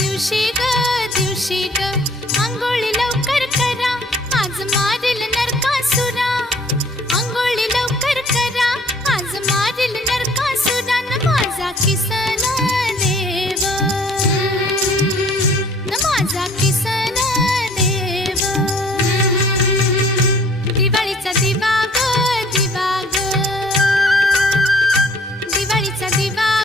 दिवशी ग आंघोळी लवकर करा, आज मारील नरकासुरा. आंघोळी लवकर करा, आज मारील नरकासुरा. न माझा किसन